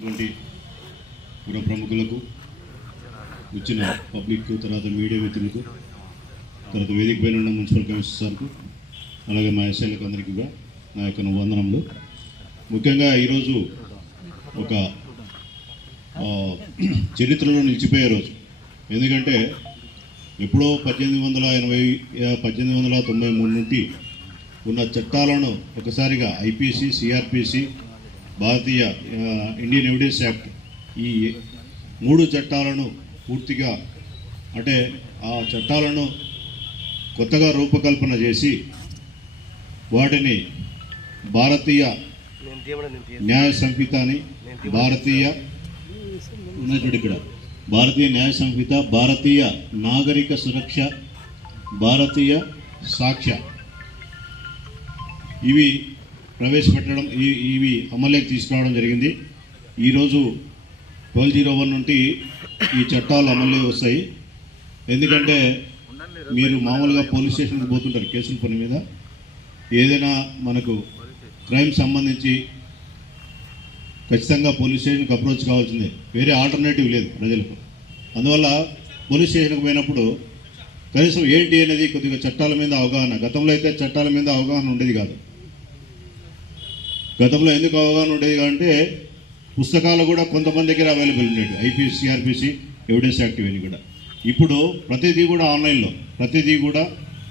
ఇటువంటి పుర ప్రముఖులకు వచ్చిన పబ్లిక్ తర్వాత మీడియా మిత్రులకు తర్వాత వేదిక పైన ఉన్న మున్సిపల్ కమిషనర్ సార్కు అలాగే మా ఎస్ఐలకు అందరికీ కూడా నా యొక్క వందనములు. ముఖ్యంగా ఈరోజు ఒక చరిత్రలో నిలిచిపోయే రోజు. ఎందుకంటే ఎప్పుడో పద్దెనిమిది వందల ఎనభై పద్దెనిమిది వందల తొంభై మూడు నుండి ఉన్న చట్టాలను ఒకసారిగా IPC CrPC Bharatiya Indian evidence act ఈ మూడు చట్టాలను పూర్తిగా అంటే ఆ చట్టాలను కొత్తగా రూపకల్పన చేసి వాటిని భారతీయ న్యాయ సంహిత అని భారతీయ ఉన్నటువంటి ఇక్కడ. భారతీయ న్యాయ సంహిత భారతీయ నాగరిక సురక్ష భారతీయ సాక్ష్య. ఇవి ప్రవేశపెట్టడం ఈ- ఇవి అమలులోకి తీసుకురావడం జరిగింది. ఈరోజు ట్వెల్వ్ జీరో వన్ నుండి ఈ చట్టాలు అమలులోకి వస్తాయి. ఎందుకంటే మీరు మామూలుగా పోలీస్ స్టేషన్కి పోతుంటారు కేసుల పని మీద. ఏదైనా మనకు క్రైమ్ సంబంధించి ఖచ్చితంగా పోలీస్ స్టేషన్కి అప్రోచ్ కావాల్సిందే. వేరే ఆల్టర్నేటివ్ లేదు ప్రజలకు. అందువల్ల పోలీస్ స్టేషన్కి పోయినప్పుడు కనీసం ఏంటి అనేది కొద్దిగా చట్టాల మీద అవగాహన గతంలో అయితే చట్టాల మీద అవగాహన ఉండేది కాదు. గతంలో ఎందుకు అవగాహన ఉండేది అంటే పుస్తకాలు కూడా కొంతమంది దగ్గర అవైలబుల్ ఉండేవి. ఐపీసీ సిఆర్పిసి ఎవిడెన్స్ యాక్ట్ ఇవన్నీ కూడా. ఇప్పుడు ప్రతిదీ కూడా ఆన్లైన్లో. ప్రతిదీ కూడా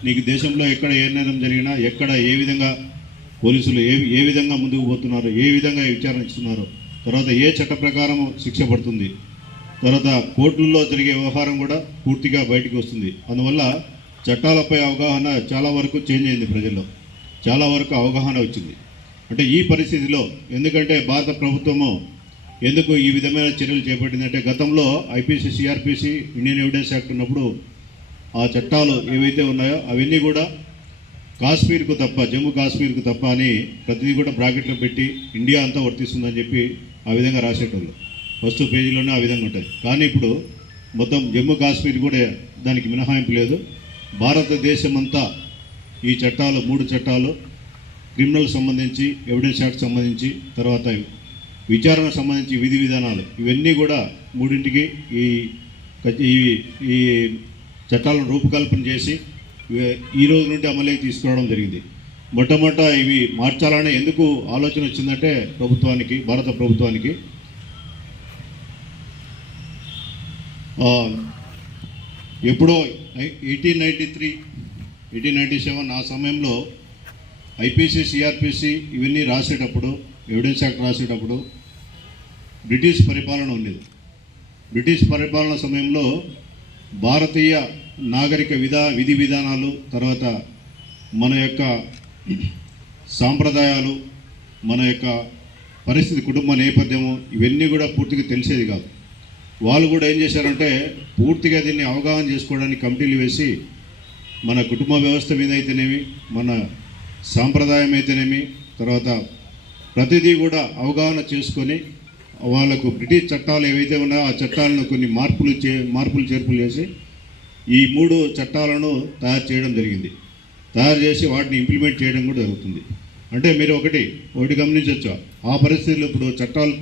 నీకు దేశంలో ఎక్కడ ఏ నేరం జరిగినా ఎక్కడ ఏ విధంగా పోలీసులు ఏ ఏ విధంగా ముందుకు పోతున్నారు ఏ విధంగా విచారణ ఇస్తున్నారు తర్వాత ఏ చట్ట ప్రకారం శిక్ష పడుతుంది తర్వాత కోర్టుల్లో జరిగే వ్యవహారం కూడా పూర్తిగా బయటికి వస్తుంది. అందువల్ల చట్టాలపై అవగాహన చాలా వరకు చేంజ్ అయింది ప్రజల్లో. చాలా వరకు అవగాహన వచ్చింది. అంటే ఈ పరిస్థితిలో ఎందుకంటే భారత ప్రభుత్వము ఎందుకు ఈ విధమైన చర్యలు చేపట్టిందంటే గతంలో IPC CrPC Indian evidence act ఉన్నప్పుడు ఆ చట్టాలు ఏవైతే ఉన్నాయో అవన్నీ కూడా కాశ్మీర్కు తప్ప జమ్మూ కాశ్మీర్కు తప్ప అని ప్రతిదీ కూడా బ్రాకెట్లో పెట్టి ఇండియా అంతా వర్తిస్తుందని చెప్పి ఆ విధంగా రాసేటోళ్ళు. ఫస్ట్ పేజీలోనే ఆ విధంగా ఉంటుంది కానీ ఇప్పుడు మొత్తం జమ్మూ కాశ్మీర్ కూడా దానికి మినహాయింపు లేదు. భారతదేశం అంతా ఈ చట్టాలు మూడు చట్టాలు క్రిమినల్ సంబంధించి ఎవిడెన్స్ యాక్ట్ సంబంధించి తర్వాత విచారణ సంబంధించి విధి విధానాలు. ఇవన్నీ కూడా మూడింటికి ఈ ఈ ఈ చట్టాలను రూపకల్పన చేసి ఈ రోజు నుండి అమలుకి తీసుకురావడం జరిగింది. మొట్టమొదట ఇవి మార్చాలని ఎందుకు ఆలోచన వచ్చిందంటే ప్రభుత్వానికి భారత ప్రభుత్వానికి. ఎప్పుడో eighteen ninety three eighteen ninety seven ఆ సమయంలో ఐపీసీ సిఆర్పిసి ఇవన్నీ రాసేటప్పుడు ఎవిడెన్స్ యాక్ట్ రాసేటప్పుడు బ్రిటిష్ పరిపాలన ఉండేది. బ్రిటిష్ పరిపాలన సమయంలో భారతీయ నాగరిక విధా విధి విధానాలు తర్వాత మన యొక్క సాంప్రదాయాలు మన యొక్క పరిస్థితి కుటుంబ నేపథ్యము ఇవన్నీ కూడా పూర్తిగా తెలిసేది కాదు. వాళ్ళు కూడా ఏం చేశారంటే పూర్తిగా దీన్ని అవగాహన చేసుకోవడానికి కమిటీలు వేసి మన కుటుంబ వ్యవస్థ మీద అయితేనేమి మన సాంప్రదాయం అయితేనేమి తర్వాత ప్రతిదీ కూడా అవగాహన చేసుకొని వాళ్ళకు బ్రిటిష్ చట్టాలు ఏవైతే ఉన్నాయో ఆ చట్టాలను కొన్ని మార్పులు చే మార్పులు చేర్పులు చేసి ఈ మూడు చట్టాలను తయారు చేయడం జరిగింది. తయారు చేసి వాటిని ఇంప్లిమెంట్ చేయడం కూడా జరుగుతుంది. అంటే మీరు ఒకటి ఒకటి గమనించవచ్చు ఆ పరిస్థితుల్లో ఇప్పుడు చట్టాలు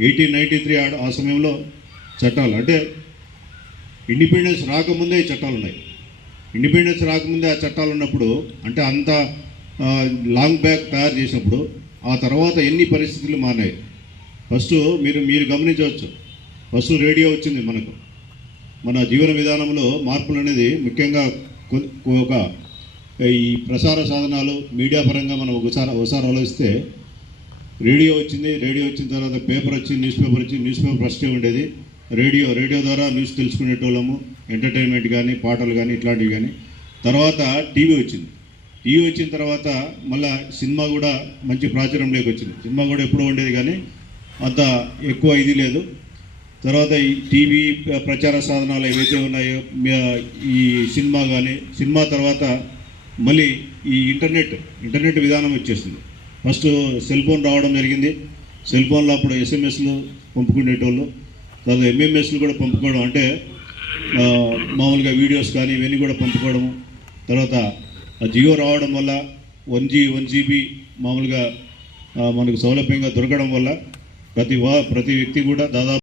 ఎయిటీన్ నైంటీ త్రీ ఆ సమయంలో చట్టాలు అంటే ఇండిపెండెన్స్ రాకముందే ఈ చట్టాలు ఉన్నాయి. ఇండిపెండెన్స్ రాకముందే ఆ చట్టాలు ఉన్నప్పుడు అంటే అంత లాంగ్ బ్యాగ్ తయారు చేసినప్పుడు ఆ తర్వాత ఎన్ని పరిస్థితులు మారినాయి ఫస్ట్ మీరు మీరు గమనించవచ్చు. ఫస్ట్ రేడియో వచ్చింది మనకు. మన జీవన విధానంలో మార్పులు అనేది ముఖ్యంగా ఒక ఈ ప్రసార సాధనాలు మీడియా పరంగా మనం ఒకసారి ఒకసారి ఆలోచిస్తే రేడియో వచ్చింది రేడియో వచ్చిన తర్వాత పేపర్ వచ్చింది న్యూస్ పేపర్ వచ్చింది న్యూస్ పేపర్ ఫస్టే ఉండేది. రేడియో రేడియో ద్వారా న్యూస్ తెలుసుకునేటోళ్ళము ఎంటర్టైన్మెంట్ కానీ పాటలు కానీ ఇట్లాంటివి కానీ తర్వాత టీవీ వచ్చింది. టీవీ వచ్చిన తర్వాత మళ్ళా సినిమా కూడా మంచి ప్రాచుర్యంలోకి వచ్చింది. సినిమా కూడా ఎప్పుడూ ఉండేది కానీ అంత ఎక్కువ ఇది లేదు. తర్వాత ఈ టీవీ ప్రచార సాధనాలు ఏవైతే ఉన్నాయో ఈ సినిమా కానీ సినిమా తర్వాత మళ్ళీ ఈ ఇంటర్నెట్ ఇంటర్నెట్ విధానం వచ్చేస్తుంది ఫస్ట్ సెల్ ఫోన్ రావడం జరిగింది. సెల్ ఫోన్లో అప్పుడు ఎస్ఎంఎస్లు పంపుకునేటోళ్ళు తర్వాత ఎంఎంఎస్లు కూడా పంపుకోవడం అంటే మామూలుగా వీడియోస్ కానీ ఇవన్నీ కూడా పంపుకోవడము తర్వాత ఆ జియో రావడం వల్ల వన్ జీ వన్ జీబీ మామూలుగా మనకు సౌలభ్యంగా దొరకడం వల్ల ప్రతి వా ప్రతి వ్యక్తి కూడా దాదాపు